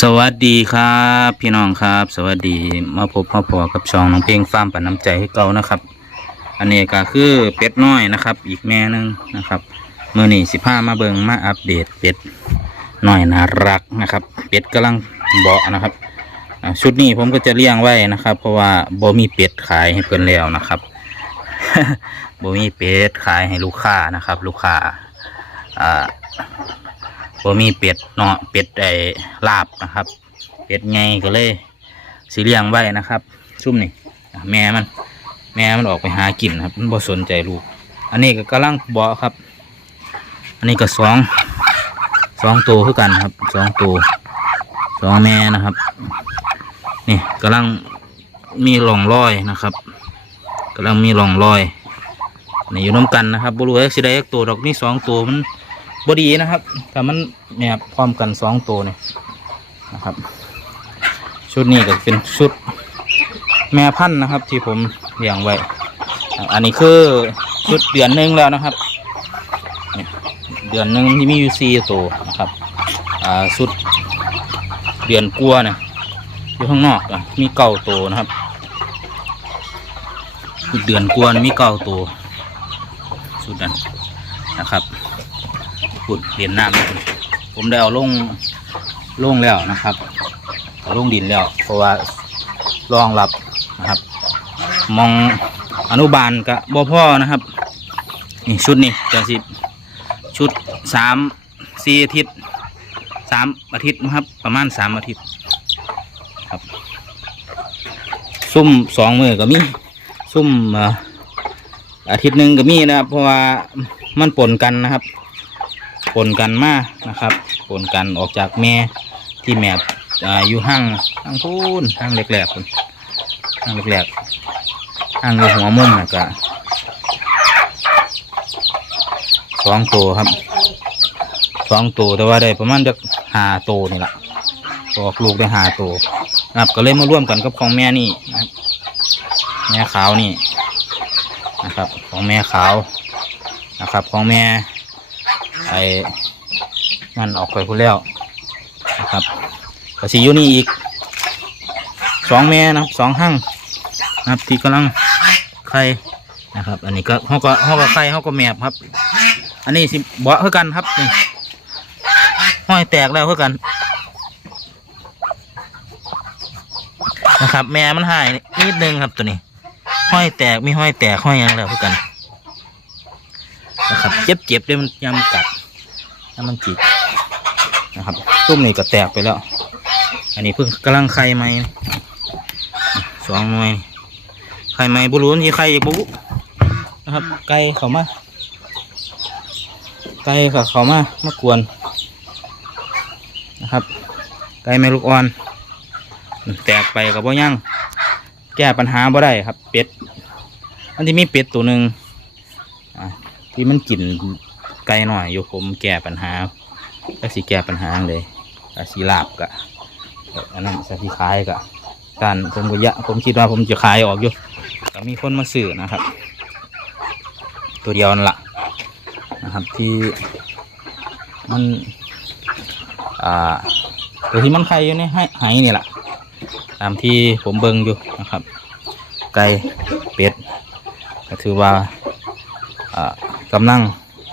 สวัสดีครับ พี่น้องครับ สวัสดีมาพบมาพอกับช่องน้องเพลงฟาร์มปันน้ำใจให้เก่านะครับ อันนี้ก็คือเป็ดน้อยนะครับ อีกแม่นึงนะครับมือนี่สิผ้ามาเบิงมาอัปเดตเป็ดน้อยน่ารักนะครับ เป็ดกำลังเบาะนะครับชุดนี้ผมก็จะเลี้ยงไว้นะครับ เพราะว่าบ่มีเป็ดขายให้เพื่อนแล้วนะครับบ่มีเป็ดขายให้ลูกค้านะครับ ลูกค้าอ่า บ่มีเป็ดเนาะเป็ดไอ้ลาบนะครับ เป็ดไงก็เลยสีเลี้ยงไว้นะครับ ซุ่มนี่แม่มัน แม่มันออกไปหากินครับมันบ่สนใจลูก อันนี้ก็กำลังบาะครับ อันนี้ก็สองสองตัวคือกันครับสองตัวสองแม่นะครับ นี่กำลังมีร่องรอยนะครับกำลังมีร่องรอยนี่อยู่น้ำกันนะครับบรูเอ็กซิได้เอ็กตัวดอกนี่สองตัวมัน บดีนะครับแต่มันเนี่ยพร้อมกันสองตัวเนี่ยนะครับ ชุดนี้ก็เป็นชุดแม่พันธุ์นะครับ ที่ผมเลี้ยงไว้ อันนี้คือชุดเดือนหนึ่งแล้วนะครับเดือนหนึ่งที่มีอยู่สี่ตัวนะครับชุดเดือนกลัวเนี่ยอยู่ข้างนอกอะมีเก้าตัวนะครับชุดเดือนกลัวมีเก้าตัวชุดนั้นนะครับ ขุดเหรียญน้ำผมได้เอาลงลงแล้วนะครับเอาลงดินแล้ว เพราะว่ารองรับนะครับ มองอนุบาลกับบ่พ่อนะครับนี่ชุดนี้จะสิชุดสามสี่อาทิตย์สามอาทิตย์นะครับ ประมาณสามอาทิตย์ครับ ซุ่มสองมือก็มีซุ่มเอ่ออาทิตย์หนึ่งก็มีนะครับ เพราะว่ามันปนกันนะครับ ปนกันมานะครับปนกันออกจากแม่ที่แม่ออยู่ห้างห้างพูนห้างเล็กๆคนห้างเล็กๆห้างอยู่หัวมุมนะก็สองตัวครับสองตัวแต่ว่าได้ประมาณจะหาตัวนี่แหละออกลูกได้หาตัวนะครับก็เลยมาร่วมกันกับของแม่นี่นะครับแม่ขาวนี่นะครับ ของแม่ขาวนะครับ ของแม่ ไอ้นั่นออกไปพูดแล้วนะครับกระสีอยู่นี่อีกสองแม่นะครับสองห้างนะครับที่กำลังไข่นะครับ อันนี้ก็เขาก็เขาก็ไข่เขาก็แมบครับ อันนี้สิเบาะเพื่อกันครับนี่ห้อยแตกแล้วเพื่อกันนะครับแม่มันหายนิดนึงครับตัวนี้ ห้อยแตกมีห้อยแตกห้อยยังแล้วเพื่อกันนะครับเจ็บเจ็บด้วยมันยำกัด น้ำมันจิกนะครับตุ้มนี่ก็แตกไปแล้ว อันนี้เพิ่งกำลังไข่ไหมสองหน่วยไข่ไหมบุรุษที่ไข่อีกบุนะครับ ไก่เขามา ไก่กับเขามามากวนนะครับ ไก่แม่ลูกอ่อน แตกไปกับบ่ยั่งแก้ปัญหาบ่ได้ครับ เป็ดอันที่มีเป็ดตัวหนึ่งที่มันกิน ไกลหน่อยอยู่ผมแก้ปัญหาก็สิแก้ปัญหาเลยสีลาบกะอันนั้นสถิขายกะการผมก็ยะผมคิดว่าผมจะขายออกอยู่ก็มีคนมาซื้อนะครับ ตัวเดียวนั่นละนะครับที่มันอ่าตัวที่มันไข่อยู่ในให้ไหนี่แหละตามที่ผมเบิ่งอยู่นะครับ ไก่เป็ดก็ถือว่าอ่ากำลัง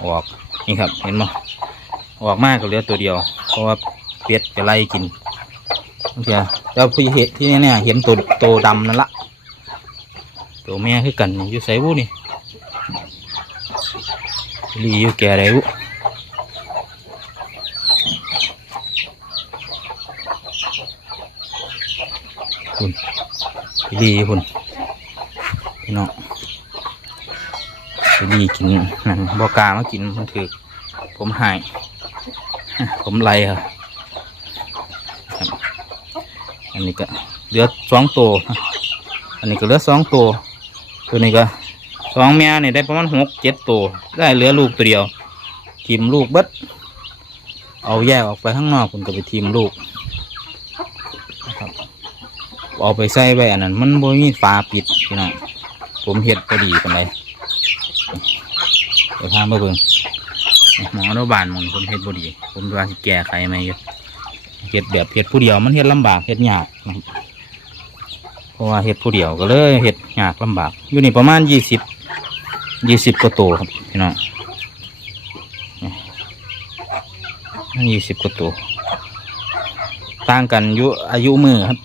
ออกนี่ครับเห็นไหมออกมากก็เหลือตัวเดียว เพราะว่าเป็ดจะไล่กินโอเคแล้วพี่เห็นที่นี่เนี่ยเห็นตัวตัวดำนั่นละตัวแม่คือกันนี่อยู่ใส่วุนี่ลีอยู่แก่ไรวุคุณลีคุณพี่น้อง ดีกินนั่นบอกามากินมันถือผมหาย ผมไล่ครับครับอันนี้ก็เหลือสองตัวอันนี้ก็เหลือสองตัวตัวนี้ก็สองแม่เนี่ยได้ประมาณหกเจ็ดตัวได้เหลือลูกตัวเดียวทีมลูกเบิดเอาแยกออกไปข้างนอกคุณก็ไปทีมลูกนะครับเอาไปใส่ไว้อันนั้น มันบ่มีฝาปิดพี่น้องผมเห็ดพอดีปานใด เดี๋ยวพามาเบิ่งหมออนุบาลมองผมเฮ็ดบ่ดี ผมว่าสิแก้ไขไหมเฮ็ดแบบเฮ็ดผู้เดียวมันเฮ็ดลำบากเฮ็ดยากนะครับเพราะว่าเฮ็ดผู้เดียวก็เลยเฮ็ดยากลำบาก อยู่นี่ประมาณยี่สิบยี่สิบกว่าตัวครับพี่น้องยี่สิบกว่าตัวต่างกันอายุอายุมือครับ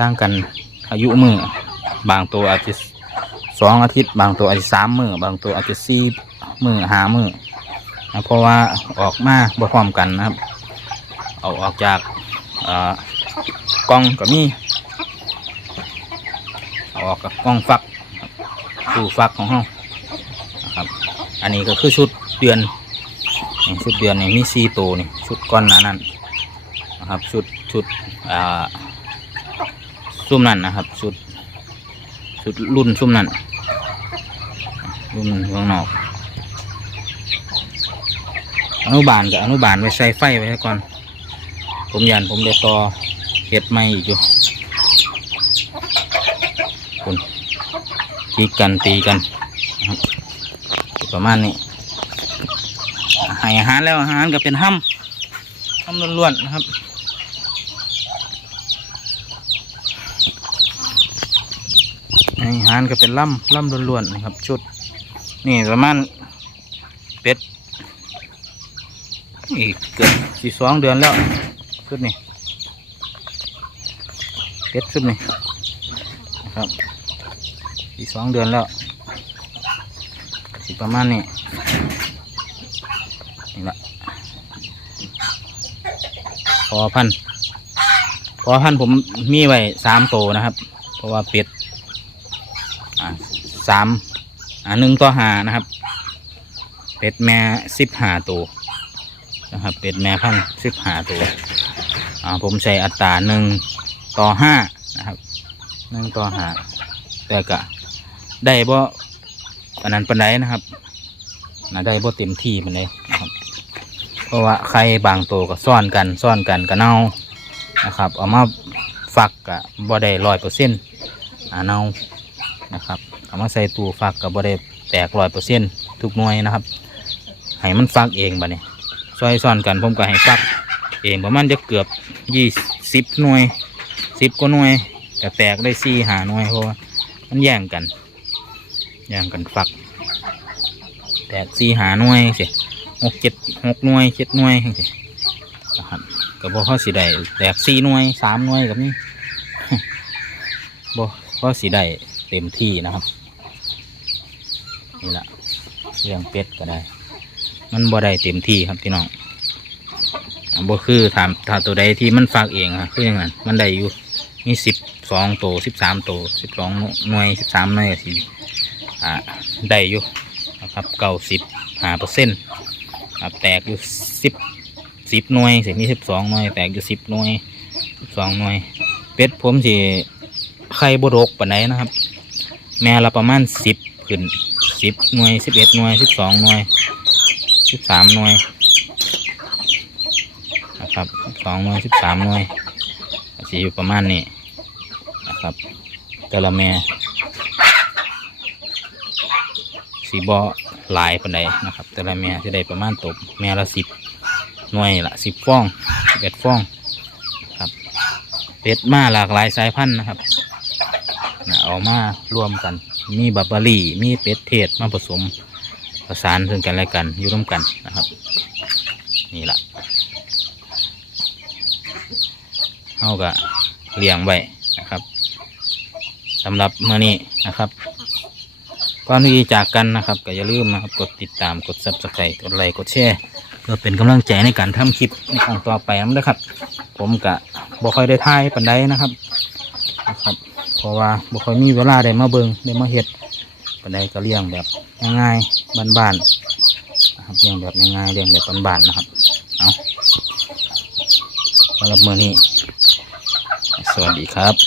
ต่างกันอายุมือบางตัวอาจจะ สองอาทิตย์ บางตัวอาจจะสามมือบางตัวอาจจะสี่มือห้ามือนะเพราะว่าออกมาบ่พร้อมกันนะครับ เอาออกจากกล้องก็มีเอาออกกับกล้องฟักตู้ฟักของเรานะครับ อันนี้ก็คือชุดเดือนชุดเดือนนี่มีสี่ตัวนี่ชุดก้อนหนานั้นนะครับชุดชุดอ่าซุ่มนั่นนะครับชุดชุดรุ่นซุ่มนั่น รุ่นข้างนอก อนุบาลกับอนุบาลไว้ใส่ไฟไว้ให้ก่อน ผมยันผมได้ต่อเห็ดไม่อีกอยู่คุณตีกันตีกันประมาณนี้ให้อาหารแล้วอาหารก็เป็นห้ำห้ำล้วนๆนะครับให้อาหารก็เป็นล่ำล่ำล้วนๆนะครับ ชุด นี่ประมาณเป็ดนี่เกือบสี่สองเดือนแล้วชุดนี้เป็ดชุดนี้ครับสี่สองเดือนแล้วสิประมาณนี้นี่ละพอพันพอพันผมมีไว้สามโตวนะครับ เพราะว่าเป็ดอ่าสาม อ่าหนึ่งต่อหานะครับ เป็ดแม่สิบหาตัวนะครับ เป็ดแม่พันสิบหาตัวอ่าผมใช้อัตราหนึ่งต่อห้านะครับหนึ่งต่อห้าแต่ก็ได้บ่อันนั้นปันไดนะครับนะได้บ่เต็มที่ปันไดนะครับ เพราะว่าไข่บางตัวก็ซ่อนกันซ่อนกันก็เน่านะครับ เอามาฟักก็บ่ได้ร้อยเปอร์เซ็นต์อ่าเน่านะครับ เอามาใส่ตู้ฟักก็บ่ได้แตกร้อยเปอร์เซ็นต์ทุกหน่วยนะครับให้มันฟักเองบัดนี้ซอยซ่อนกันผมก็ให้ฟัก เองประมาณจะเกือบยี่สิบหน่วยสิบกว่าหน่วยแต่แตกได้สี่หาหน่วยเพราะว่ามันแย่งกันแย่งกันฟัก แตกสี่หาหน่วยสิหกเจ็ดหกหน่วยเจ็ดหน่วยสินะครับก็บ่เขาสิได้แตกสี่หน่วยสามหน่วยกับนี่บ่เขาสิได้เต็มที่นะครับ นี่แหละเรื่องเป็ดก็ได้ มันบ่ได้เต็มที่ครับพี่น้องบ่คือถามถ้าตัวใดที่มันฝากเองอะคืออย่างนั้นมันได้อยู่มีสิบสองตัวสิบสามตัวสิบสองหน่วยสิบสามหน่วยสิอ่าได้อยู่นะครับเก้าสิบห้าเปอร์เซ็นต์ครับแตกอยู่สิบสิบหน่วยสิมีสิบสองหน่วยแตกอยู่สิบหน่วยสิบสองหน่วย เป็ดผมสิไข่บรกปานไหนนะครับ แม่ละประมาณสิบขึ้น สิบหน่วยสิบเอ็ดหน่วยสิบสองหน่วยสิบสามหน่วยนะครับสองหน่วยสิบสามหน่วยสีอยู่ประมาณนี้นะครับแต่ละแม่สีบอหลายปันใดนะครับ แต่ละแม่จะได้ประมาณตกแม่ละสิบหน่วยละสิบฟองสิบเอ็ดฟองครับเป็ดมาหลากหลายสายพันธุ์นะครับเอามารวมกัน มีบับบารี่ มีเป็ดเทศมาผสมประสานซึ่งกันและกันอยู่ร่วมกันนะครับ นี่แหละเอากะเลี้ยงไว้นะครับสำหรับเมื่อนี้นะครับก่อนที่จากกันนะครับก็อย่าลืมนะครับกดติดตามกดซับสไครต์กดไลค์กดแชร์เพื่อเป็นกำลังใจในการทำคลิปในครั้งต่อไปนะครับ ผมกะบ่ค่อยได้ถ่ายปันใดนะครับนะครับ เพราะว่าบ่ค่อยมีเวลาได้มาเบิงได้มาเห็ดปันไดก็เลี้ยงแบบง่ายๆบ้านๆนะครับเลี้ยงแบบง่ายๆเลี้ยงแบบบ้านๆนะครับเอาสำหรับมือนี้สวัสดีครับ